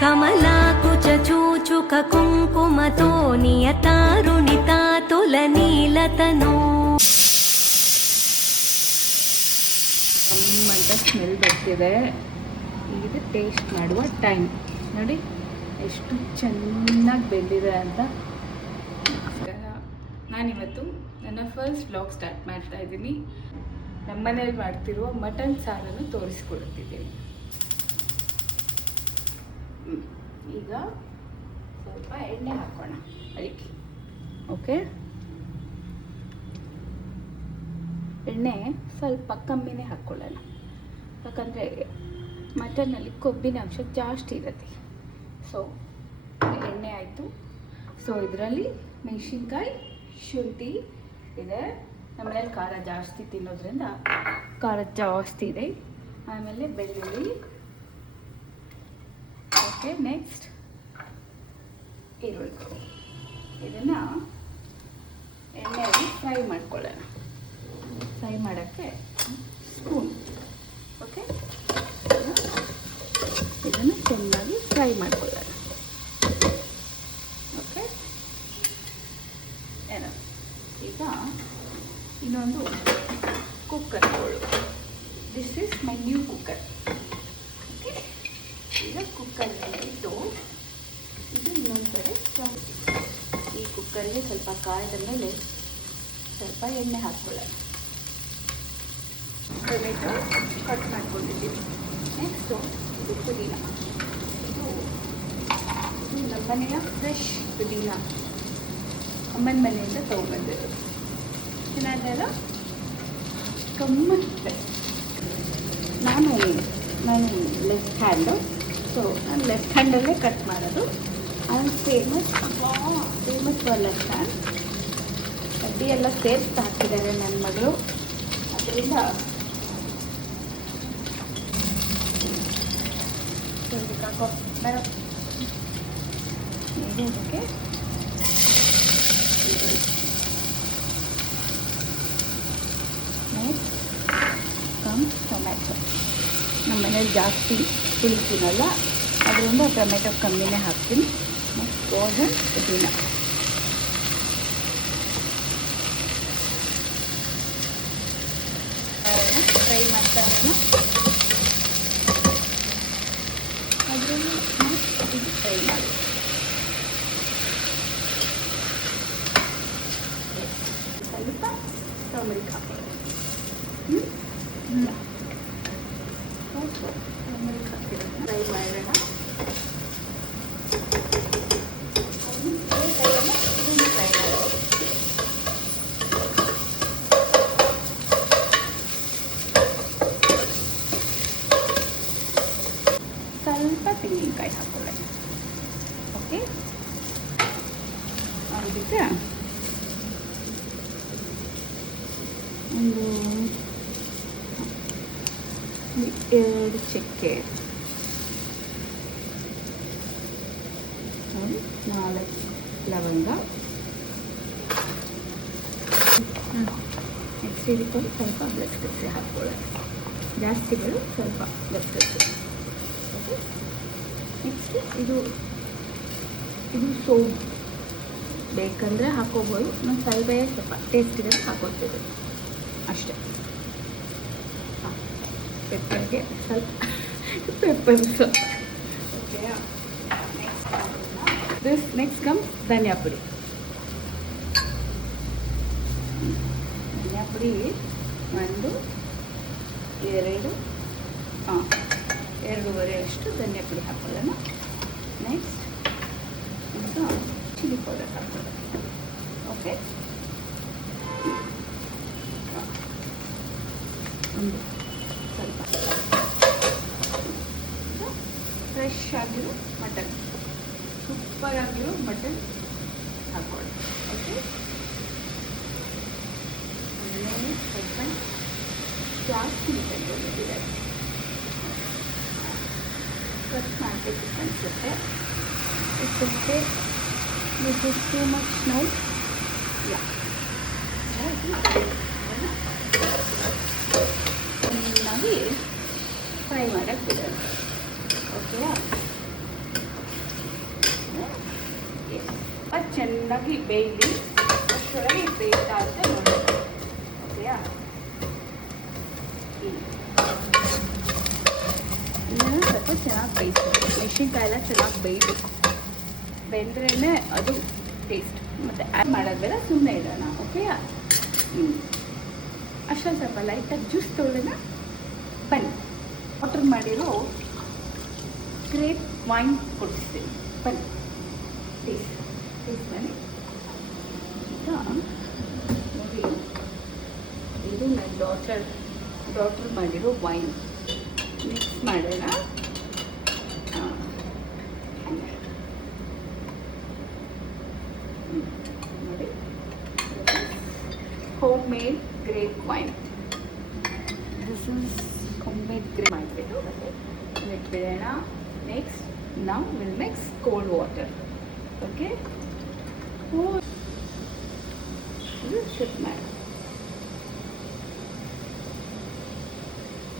कमलाकुचूचुक कुङ्कुमतो नियतारुणिता तुलनीलतनो ಅಂತ ಸ್ಮೆಲ್ ಬರ್ತಿದೆ. ಇದು ಟೇಸ್ಟ್ ಮಾಡುವ ಟೈಮ್. ನೋಡಿ ಎಷ್ಟು ಚೆನ್ನಾಗಿ ಬೆಂದಿದೆ ಅಂತ. ನಾನಿವತ್ತು ನನ್ನ ಫಸ್ಟ್ ವ್ಲಾಗ್ ಸ್ಟಾರ್ಟ್ ಮಾಡ್ತಾ ಇದ್ದೀನಿ. ನಮ್ಮ ಮನೇಲಿ ಮಾಡ್ತಿರುವ ಮಟನ್ ಸಾರನ್ನು ತೋರಿಸ್ಕೊಡ್ತಿದ್ದೀನಿ. ಈಗ ಸ್ವಲ್ಪ ಎಣ್ಣೆ ಹಾಕೋಣ ಅದಕ್ಕೆ. ಓಕೆ, ಎಣ್ಣೆ ಸ್ವಲ್ಪ ಕಮ್ಮಿನೇ ಹಾಕ್ಕೊಳ್ಳೋಣ, ಯಾಕಂದರೆ ಮಟನ್ನಲ್ಲಿ ಕೊಬ್ಬಿನ ಅಂಶ ಜಾಸ್ತಿ ಇರುತ್ತೆ. ಸೊ ಎಣ್ಣೆ ಆಯಿತು. ಸೊ ಇದರಲ್ಲಿ ಮೆಣಸಿನ್ಕಾಯಿ, ಶುಂಠಿ ಇದೆ. ನಮ್ಮನೇಲಿ ಖಾರ ಜಾಸ್ತಿ ತಿನ್ನೋದ್ರಿಂದ ಖಾರ ಜಾಸ್ತಿ ಇದೆ. ಆಮೇಲೆ ಬೆಳ್ಳುಳ್ಳಿ. ಓಕೆ, ನೆಕ್ಸ್ಟ್ ಈರುಳ್ಳಿ. ಇದನ್ನು ಎಣ್ಣೆಯಲ್ಲಿ ಫ್ರೈ ಮಾಡ್ಕೊಳ್ಳೋಣ. ಫ್ರೈ ಮಾಡೋಕ್ಕೆ ಸ್ಪೂನ್. ಓಕೆ, ಇದನ್ನು ಚೆನ್ನಾಗಿ ಫ್ರೈ ಮಾಡ್ಕೊಳ್ಳೋಣ. ಓಕೆ, ಏನೋ ಈಗ ಇನ್ನೊಂದು ಕುಕ್ಕರ್ ತಗೊಳ್ಳು. This is my new cooker. Okay, ಈಗ ಕುಕ್ಕರ್ನಲ್ಲಿ ಇಟ್ಟು ಇದು ಇನ್ನೊಂದು ಕಡೆ ಈ ಕುಕ್ಕರ್ಗೆ ಸ್ವಲ್ಪ ಕಾಯ್ದ ಮೇಲೆ ಸ್ವಲ್ಪ ಎಣ್ಣೆ ಹಾಕ್ಕೊಳ್ಳೋಣ. ಟೊಮೆಟೊ ಕಟ್ ಮಾಡ್ಕೊಂಡಿದ್ದೀವಿ. ನೆಕ್ಸ್ಟು ಇದು ಪುದೀನ. ಇದು ನಮ್ಮನೆಯ ಫ್ರೆಶ್ ಪುದೀನ, ಅಮ್ಮನ ಮನೆಯಿಂದ ತೊಗೊಂಬಂದಿರೋದು. ಚೆನ್ನಾಗಲ್ಲ, ಕಮ್ಮತ್ತೆ. ನಾನು ಲೆಫ್ಟ್ ಹ್ಯಾಂಡು, ಸೊ ನಾನು ಲೆಫ್ಟ್ ಹ್ಯಾಂಡಲ್ಲೇ ಕಟ್ ಮಾಡೋದು. ನಾನು ಫೇಮಸ್ ಫಾರ್ ಲೆಫ್ಟ್ ಹ್ಯಾಂಡ್. ಅಡ್ಡಿ ಎಲ್ಲ ಸೇರಿಸ್ತಾ ಹಾಕಿದ್ದಾರೆ ನನ್ನ ಮಗಳು. ಅದರಿಂದ ಹಾಕೋ ಬೇಡ. ಇದಕ್ಕೆ ನೆಕ್ಸ್ಟ್ ಕಮ್ಸ್ ಟೊಮ್ಯಾಟೊ. ನಮ್ಮ ಮನೇಲಿ ಜಾಸ್ತಿ ಹುಳಿ ತಿನ್ನಲ್ಲ, ಅದರಿಂದ ಟೊಮೆಟೊ ಕಮ್ಮಿನೇ ಹಾಕ್ತೀನಿ. ನೆಕ್ಸ್ಟ್ ಗೋಧನ್ ಪುದೀನ. ಫ್ರೈ ಮಾಡ್ತಾ ಇರೋಣ. ಅದರಲ್ಲಿ ಇದು ಫ್ರೈ ಮಾಡಿ. ಸ್ವಲ್ಪ ಟರ್ಮರಿಕ್ ಹಾಕೋಣ. ಟರ್ಮರಿಕ್ ಹಾಕಿರೋಣ. ಫ್ರೈ ಮಾಡೋಣ. ಸ್ವಲ್ಪ ತೆಂಗಿನಕಾಯಿ ಹಾಕೊಳ್ಳೋಣ. ಓಕೆ, ಅದಕ್ಕೆ ಒಂದು 2 ಚಕ್ಕೆ, 4 ಲವಂಗ. ನೆಕ್ಸ್ಟ್ ಇದಕ್ಕೊಂದು ಸ್ವಲ್ಪ ಗಸಗಸೆ ಹಾಕೊಳ್ಳೋಣ. ಜಾಸ್ತಿ ಬೇಡ, ಸ್ವಲ್ಪ ಗಸಗಸೆ. ಓಕೆ, ನೆಕ್ಸ್ಟ್ ಇದು ಸೋಂಪು ಬೇಕಂದರೆ ಹಾಕೋಬೋದು. ನಾನು ಸ್ವಲ್ಪ ಟೇಸ್ಟಿಗೆ ಹಾಕೋತೀವಿ ಅಷ್ಟೇ. ಹಾಂ, ಪೆಪ್ಪರ್ಗೆ ಸ್ವಲ್ಪ ಪೆಪ್ಪರ್ ಸ್ವಲ್ಪ. ಓಕೆ, ನೆಕ್ಸ್ಟ್ ಕಮ್ಸ್ ಧನಿಯಾ ಪುಡಿ. ಧನಿಯಾ ಪುಡಿ 1, 2, 2.5 ಅಷ್ಟು ಧನಿಯಾ ಪುಡಿ ಹಾಕೊಳ್ಳೋಣ. ನೆಕ್ಸ್ಟ್ ಈಗ ಚಿಲ್ಲಿ ಪೌಡರ್ ಹಾಕೊಳ್ಳೋಣ. ಓಕೆ, ಒಂದು ಸ್ವಲ್ಪ ಫ್ರೆಶ್ ಆಗಿರೋ ಮಟನ್, ಸೂಪರ್ ಆಗಿರೋ ಮಟನ್ ಹಾಕೊಳ್ಳಿ. ಓಕೆ, ಸ್ವಲ್ಪ ಜಾಸ್ತಿ ಮಟನ್ ತೊಗೊಂಡಿದ್ದಾರೆ. ಕಟ್ ಮಾಡಬೇಕು ಅನಿಸುತ್ತೆ. It's okay, this is too much now. Yeah, ಚೆನ್ನಾಗಿ ಫ್ರೈ ಮಾಡೋಕ್ಕೆ ಬಿಡೋಣ. ಓಕೆಯಾ? ಚೆನ್ನಾಗಿ ಬೇಯಲಿ. ಅಷ್ಟರೊಳಗೆ ಬೇಯ್ತಾ ಅಂತ ನೋಡೋಣ. ಓಕೆಯಾ? ಇನ್ನೂ ಸ್ವಲ್ಪ ಚೆನ್ನಾಗಿ ಬೇಯಿಸ್ಬೇಕು. ಮೆಣಸಿನ್ಕಾಯಿ ಎಲ್ಲ ಚೆನ್ನಾಗಿ ಬೇಯಬೇಕು. ಬೆಂದ್ರೇ ಅದು ಟೇಸ್ಟ್. ಮತ್ತು ಆ್ಯಡ್ ಮಾಡೋದ್ಬೇಡ, ಸುಮ್ಮನೆ ಇಡೋಣ. ಓಕೆಯಾ? ಅಷ್ಟೊಂದು ಸ್ವಲ್ಪ ಲೈಟಾಗಿ ಜ್ಯೂಸ್ ತೊಗೊಳ್ಳೋಣ. ಬನ್ನಿ, ಆರ್ಡರ್ ಮಾಡಿರೋ ಗ್ರೇಪ್ ವೈನ್ ಕೊಡಿಸ್ತೀನಿ. ಬನ್ನಿ, ಟೇಸ್ಟ್ ಬನ್ನಿ. ಈಗ ನೋಡಿ, ಇದು ನನ್ನ ಡಾಟರ್ ಮಾಡಿರೋ ವೈನ್ ಮಿಕ್ಸ್ ಮಾಡೋಣ. ನೋಡಿ, home made grape wine. This is home made grape ಮಾಡಿಬಿಟ್ಟು ಇಟ್ಬಿಡೋಣ. Next now we'll mix cold water. Okay,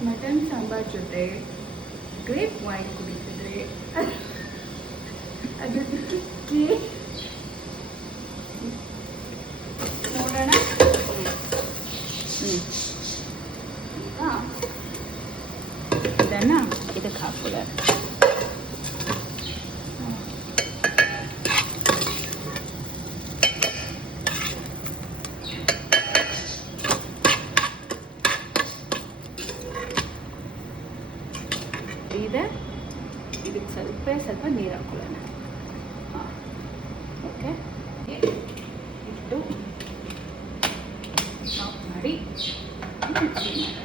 mutton sambar ಜೊತೆ ಗ್ರೇಪ್ ವೈನ್ ಕುಡಿತಿದ್ರೆ ಅದಕ್ಕೆ ನೋಡೋಣ. ಈಗ ಇದನ್ನು ಇದಕ್ಕೆ ಹಾಕೊಳ್ಳೋಣ. ಇದೆ, ಇದಕ್ಕೆ ಸ್ವಲ್ಪ ನೀರು ಹಾಕೊಳ್ಳೋಣ. ಓಕೆ, ಇಟ್ಟು ಆಫ್ ಮಾಡಿ ಮಿಕ್ಸಿ ಮಾಡೋಣ.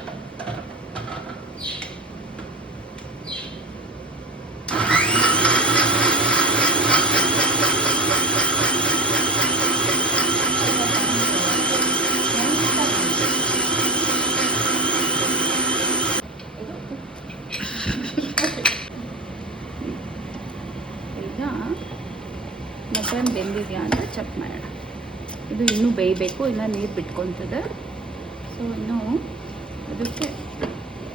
ಮಟನ್ ಬೆಂದಿದೆಯಾ ಅಂತ ಚೆಕ್ ಮಾಡೋಣ. ಇದು ಇನ್ನೂ ಬೇಯಬೇಕು, ಇಲ್ಲ ನೀರು ಬಿಟ್ಕೊತದೆ. ಸೊ ಇನ್ನು ಅದಕ್ಕೆ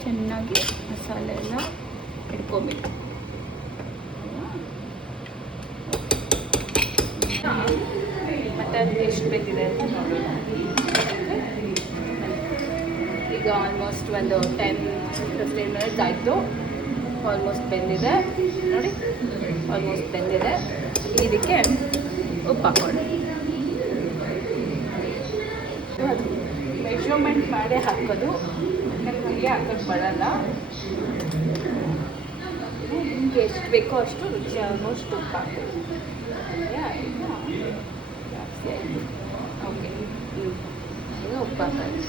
ಚೆನ್ನಾಗಿ ಮಸಾಲೆ ಎಲ್ಲ ಹಿಡ್ಕೊಬೇಕು. ಮಟನ್ ಎಷ್ಟು ಬೇಕಿದೆ ಅಂತ ನೋಡೋಣ. ಈಗ ಆಲ್ಮೋಸ್ಟ್ ಒಂದು 10-15 ಮಿನಿಟ್ಸ್ ಆಯಿತು. ಆಲ್ಮೋಸ್ಟ್ ಬೆಂದಿದೆ ನೋಡಿ, ಆಲ್ಮೋಸ್ಟ್ ಬೆಂದಿದೆ. ಇದಕ್ಕೆ ಉಪ್ಪು ಹಾಕೋಣ. ಅದು ಮೆಷರ್ಮೆಂಟ್ ಮಾಡೇ ಹಾಕೋದು, ನನಗೆ ಹಾಗೆ ಹಾಕೋಕ್ಕೆ ಬರಲ್ಲ. ನಿಮಗೆ ಎಷ್ಟು ಬೇಕೋ ಅಷ್ಟು ರುಚಿ ಆಗೋಷ್ಟು ಉಪ್ಪು ಹಾಕೋದು. ಈಗ ಜಾಸ್ತಿ ಆಯಿತು. ಓಕೆ, ಈಗ ಉಪ್ಪು ಹಾಕೋದು.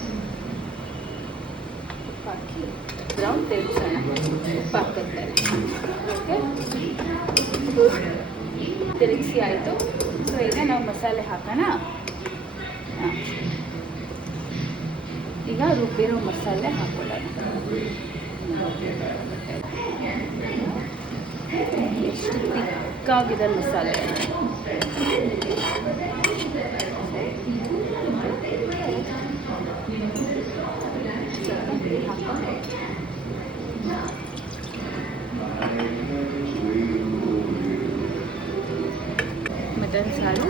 ಉಪ್ಪು ಹಾಕಿ ಗ್ರೌಂಡ್ ತೆಗ್ಸೋಣ. ಉಪ್ಪು ಹಾಕಿದ್ಮೇಲೆ ಓಕೆ, ತಿರುಗಿಸಿ ಆಯಿತು. ಸೊ ಈಗ ನಾವು ಮಸಾಲೆ ಹಾಕೋಣ. ಈಗ ರುಬ್ಬಿರೋ ಮಸಾಲೆ ಹಾಕೊಳ್ಳೋಣ. ಎಷ್ಟು ತಿಕ್ಕಾಗಿದೆ ಮಸಾಲೆ. ಮಟನ್ ಸಾರು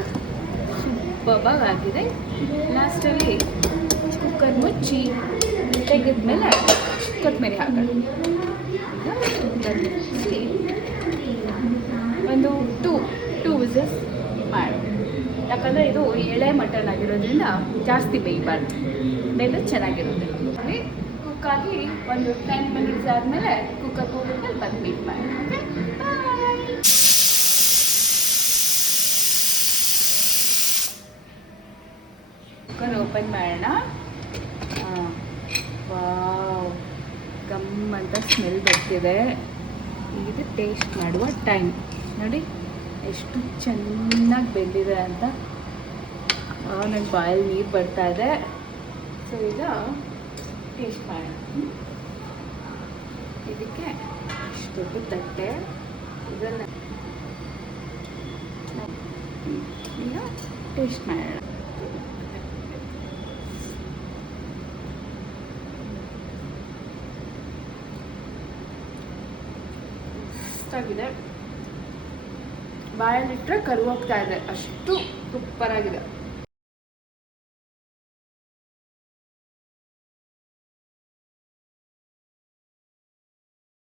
ಸೂಪರ್ಬಾಗಿ ಆಗಿದೆ. ಲಾಸ್ಟಲ್ಲಿ ಕುಕ್ಕರ್ ಮುಚ್ಚಿ ತೆಗೆದ್ಮೇಲೆ ಕೊತ್ತಂಬರಿ ಹಾಕೋಣ. ಒಂದು ಟೂ ವಿಸಸ್ ಮಾಡಿ, ಯಾಕಂದರೆ ಇದು ಎಳೆ ಮಟನ್ ಆಗಿರೋದ್ರಿಂದ ಜಾಸ್ತಿ ಬೇಯಬಾರ್ದು, ಬೇಗ ಚೆನ್ನಾಗಿರುತ್ತೆ. ಕುಕ್ಕಾಗಿ ಒಂದು 10 ಮಿನಿಟ್ಸ್ ಆದಮೇಲೆ ಕುಕ್ಕರ್ ಹೋಗ್ಬಿಟ್ಟು ಬಂದು ಮೀಟ್ ಮಾಡಿ. ಕುಕ್ಕರ್ ಓಪನ್ ಮಾಡೋಣ. ವಾವ್, ಗಮ್ ಅಂತ ಸ್ಮೆಲ್ ಬರ್ತಿದೆ. ಇದು ಟೇಸ್ಟ್ ಮಾಡುವ ಟೈಮ್ ನೋಡಿ, ಎಷ್ಟು ಚೆನ್ನಾಗಿ ಬೆಂದಿದೆ ಅಂತ. ನನ್ನ ಬಾಯಲ್ಲಿ ನೀರು ಬರ್ತಾ ಇದೆ. ಸೊ ಈಗ ಟೇಸ್ಟ್ ಮಾಡೋಣ. ಇದಕ್ಕೆ ಇಷ್ಟು ದೊಡ್ಡ ತಟ್ಟೆ, ಇದನ್ನು ಈಗ ಟೇಸ್ಟ್ ಮಾಡೋಣ. ಆಗಿದೆ, ಬಾಯಲ್ಲಿಟ್ಟರೆ ಕರು ಹೋಗ್ತಾ ಇದೆ, ಅಷ್ಟು ಸೂಪರಾಗಿದೆ.